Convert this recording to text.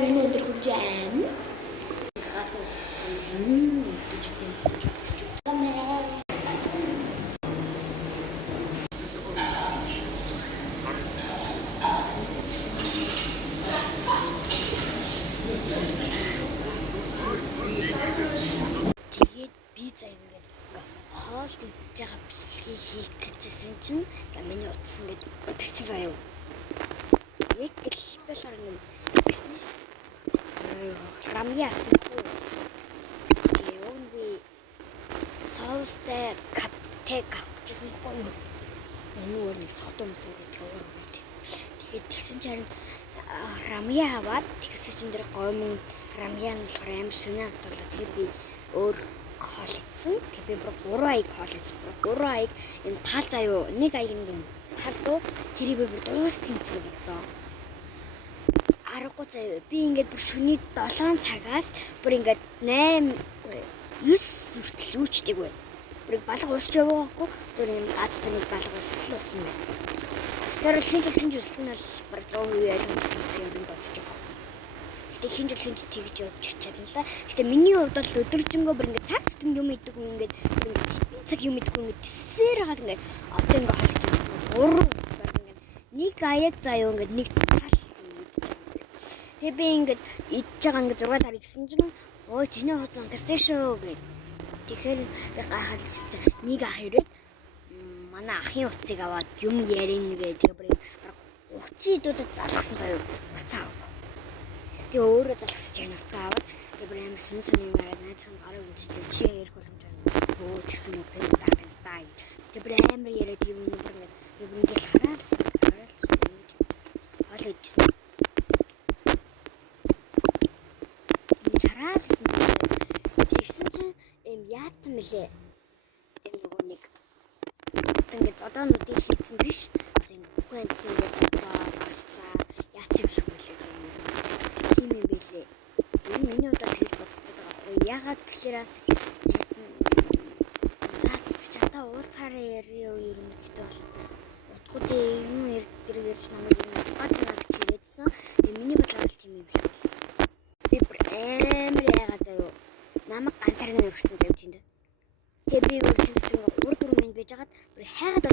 миний өндөр хүрж байна. Тэгээд би заяа ингээд хоол идэж байгаа бичлэгийг хийх гэжсэн чинь миний утас ингээд өдөрцөн заяа. Яг гэлбэл харна. Рамья асуухгүй. Яонгүй соустай каптек авчихсан байхгүй юу? Нөгөө нэг содом мөсөө гэдэг өөр үү. Тэгээд тэгсэн чинь рамья аваад тэгсэн чинь тэр гомн рамья нь болохоор аим шөнө хатуулаа. Тэгээд би өөр хоол идсэн. Тэгээд би бүр 3 аяг хоол идсэн. 3 аяг юм тал заяа. Нэг аяг нэг тал дуу тэрийг би бүр дуустал идсэн гэдэг. Аргагүй заяа. Би ингээд бүр шөнийн 7 цагаас бүр ингээд 8 9 хүртэл үүчдэг бай. Бүр балга уусч яваагүй. Бүр юм газтай нэг балга уусл уусан байна. Тэр хинж үсэх нь бол бүр 100% ялгамжтай юм бодож байгаа. Гэтэ хинж тэгж явж чадна л да. Гэтэ миний хувьд бол өдөржингөө бүр ингээд цаг тутам юм идэг хүн ингээд цаг юм идэг хүн ингээд тэсээр хагаад ингээд одоо ингээд холж байгаа. 3 ингээд нэг аяг заяа ингээд нэг тэгээ би ингээд идж байгаа ингээд 6 тарих гэсэн чинь ой чиний хоцон гэрцээ шүү гэв. Тэгэхээр би гайхалж нэг ах ирээд манай ахын утсыг аваад юм ярина гэ. Тэгээ бүр 30 идүүдэд залгсан заяа буцаа. Тэгээ өөрөө залгасч яана буцаа аваад тэгээ бүр амар сүнсний гараад найзхан гараа үндэслээ чи ярих боломж байна. Өө тэгсэн юм песта. Тэгээ бүр амар яриад юм бүр ингээд хараад хоол идсэн. Тэгсэн чинь юм яатан мэлээ. Эм нөгөө нэг ингээд зодоонуудыг хийсэн биш. Үгүй ингээд зодоо гарцаа яац юм шиг байлээ зэн. Тийм юм билээ. Энэ миний удаа хийж бодохгүй байгаа. Ягаад гэхээр найзсан заац би чамтай уулзаараа ярьё ерөнхийдөө бол утгуудын юм ярьж намайг гад нагч ирээдсэн. Миний бодлоор тийм юм шиг байна. Би амар яагаад заяа намайг ганцаараа нэрвсэн заяа тийм дээ. Тэгээ би өөр чинь 3-4 минут байж хагаад бүр хайгаад